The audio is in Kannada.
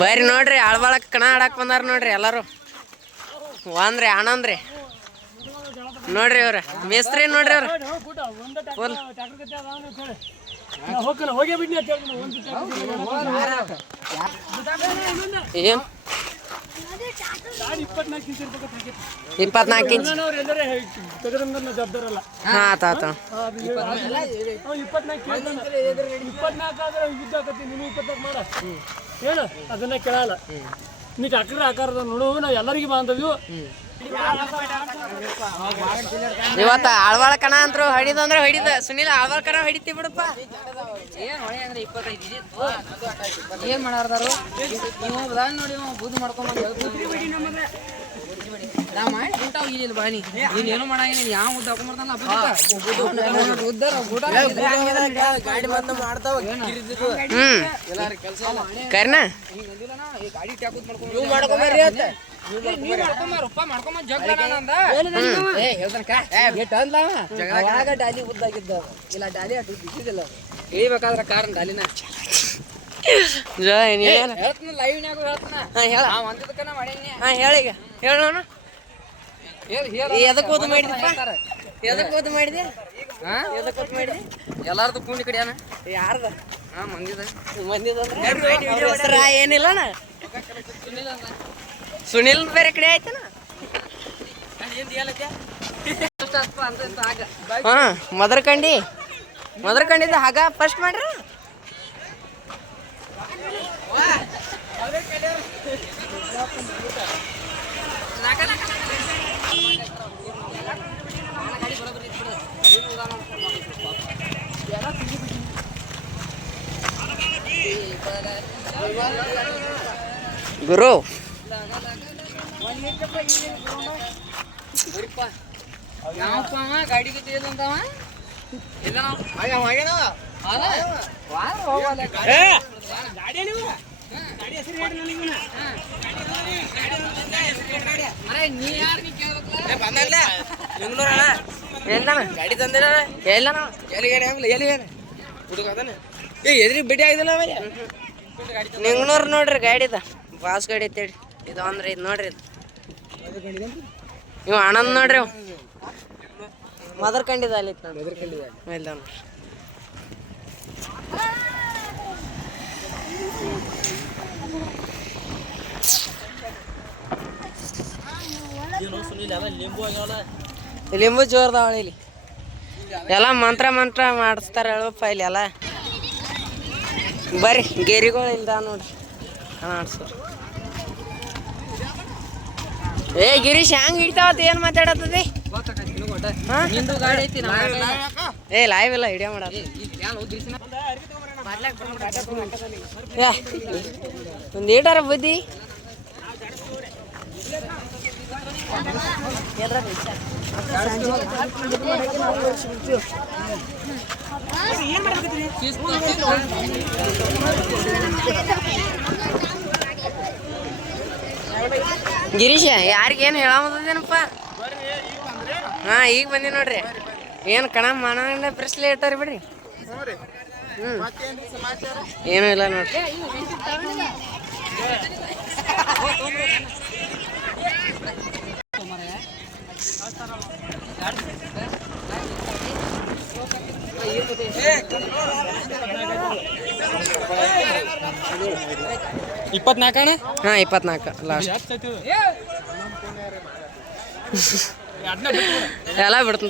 ಬರ್ರಿ ನೋಡ್ರಿ ಆಳ್ಬಾಳಕ್ ಕಣ ಆಡಕ್ ಬಂದಾರ ನೋಡ್ರಿ ಎಲ್ಲಾರು ಒಂದ್ರಿ ಆನಂದ್ರಿ ನೋಡ್ರಿ ಅವ್ರ ಮೇಸ್ತ್ರಿ ನೋಡ್ರಿ ಅವ್ರ ಫುಲ್ ಏನ್ 24 ಇಂಚ್ ಆತಾತ ಹೇಳು ಅದನ್ನ ಕೇಳಲ್ಲ ನೀ ಟ್ರ್ಯಾಕ್ಟರ್ ಆಕಾರದ ನೋಡು ನಾವು ಎಲ್ಲರಿಗೂ ಬಾಂಧವ್ಯು ಇವತ್ತ ಆಳ್ವಾಳ ಕಣ ಅಂತರು ಹಡಿದ ಅಂದ್ರೆ ಹಡಿದ ಸುನಿಲ್ ಆಳ್ವಾಳ ಕಣ ಹಿಡಿತಿ ಬಿಡಪ್ಪ ಏನ್ ಮಾಡಾರ್ದಾರು ನೋಡಿ ಬೂದಿ ಮಾಡ್ಕೊಂಡ್ ನಾ ಮಾಡಿ ಊಟ ಇಲ್ಲಿ ಬಾನಿ ಇಲ್ಲಿ ಏನು ಮಾಡಂಗಿಲ್ಲ ಯಾವ ಉದ್ದ ಹಾಕೊಂಡ್ಬರ್ತಾನಲ್ಲ ಗಾಡಿ ಬಂದು ಮಾಡ್ತಾವ ಕರ್ನ ಗಾಡಿ ಟ್ಯಾಕುದ್ ಮಾಡ್ಕೊಂಡ್ಬರ್ರಿ ಅಂತ ಡಾಲಿ ಉದ್ದಾಗಿದ್ದ ಇಲ್ಲ ಡಾಲಿ ಅಷ್ಟು ಬಿದ್ದಿದ್ದಿಲ್ಲ ಇಳಿಬೇಕಾದ್ರ ಕಾರಣ ಡಾಲಿನ ಹೇಳ್ತಾನ ಲೈವ್ನ್ಯಾಗ ಹೇಳ್ತಾನ ಮಾಡೀನಿ ಹೇಳೀಗ ಹೇಳೋಣ ಎದಕ್ಕೆ ಓದು ಮಾಡಿದಪ್ಪ ಎದಕ್ಕೆ ಓದು ಮಾಡಿದೆ ಎದಕ್ಕೆ ಓದು ಮಾಡಿದೆ ಎಲ್ಲಾರ್ದು ಕೂಣಿ ಕಡೆಯಾನ ಯಾರ್ದ ಮಂದಿದ ಹೆಸರ ಏನಿಲ್ಲಣ್ಣ ಸುನಿಲ್ ಬೇರೆ ಕಡೆ ಆಯ್ತನ ಹಾ ಮದರ್ಕಂಡಿದ್ದ ಹಾಗ ಫಸ್ಟ್ ಮಾಡ್ರ ಗುರು ಯಾವಪ್ಪ ಗಾಡಿ ಗಿಟ್ಟಿದಂತವ ಗಾಡಿ ತಂದಿಲ್ಲ ಎದ್ರಿ ಭೇಟಿ ಆಗಿಲ್ಲ ನಿಂಗ್ನೂರ್ ನೋಡ್ರಿ ಗಾಡಿದ ಬಾಸ್ ಗಾಡಿ ಐತೇಳಿ ಇದು ಅಂದ್ರೆ ಇದು ನೋಡ್ರಿ ಇದು ಇವ್ ಆನಂದ್ ನೋಡ್ರಿ ಅವ್ ಮದರ್ ಕಂಡಿದ ಅಲ್ಲಿ ಇಲ್ಲ ನೋಡ್ರಿ ಲಿಂಬು ಜೋರ್ದಾವಳಿ ಇಲ್ಲಿ ಎಲ್ಲ ಮಂತ್ರ ಮಾಡಿಸ್ತಾರ ಹೇಳಪ್ಪ ಇಲ್ಲಿ ಎಲ್ಲ ಬರ್ರಿ ಗೆರಿಗಳು ಇಲ್ದ ನೋಡ್ರಿ ಆಡ್ಸೋರಿ ಏ ಗಿರೀಶ್ ಹೆಂಗ್ ಹಿಡಿತಾವತ್ ಏನ್ ಮಾತಾಡತ್ತದಿ ಏ ಲೈವ್ ಇಲ್ಲ ಹಿಡಿಯೋ ಮಾಡ ಒಂದ್ ಏಟಾರ ಬುದ್ಧಿ ಗಿರೀಶ ಯಾರಿಗೇನು ಹೇಳಾಮದೇನಪ್ಪ ಹಾ ಈಗ ಬಂದಿ ನೋಡ್ರಿ ಏನು ಕಣ ಮನ ಪ್ರೆಸ್ಲೆ ಇಟ್ಟಾರಿ ಬಿಡ್ರಿ ಏನೂ ಇಲ್ಲ ನೋಡ್ರಿ ಹಾ 24 ಲಾಸ್ಟ್ ಎಲ್ಲ ಬಿಡ್ತೀನಿ